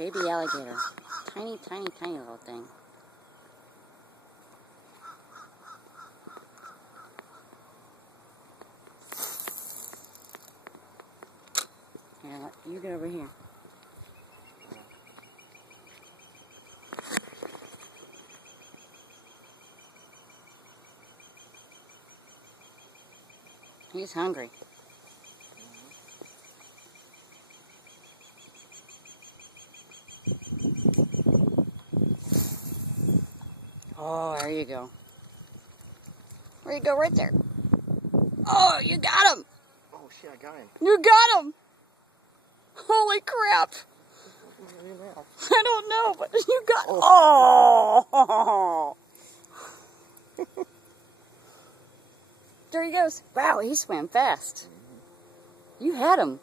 Baby alligator. Tiny, tiny, tiny little thing. Here, you get over here. He's hungry. Oh, there you go. Where you go? Right there. Oh, you got him. Oh, shit, I got him. You got him. Holy crap. I don't know, but you got him. Oh. There he goes. Wow, he swam fast. You had him.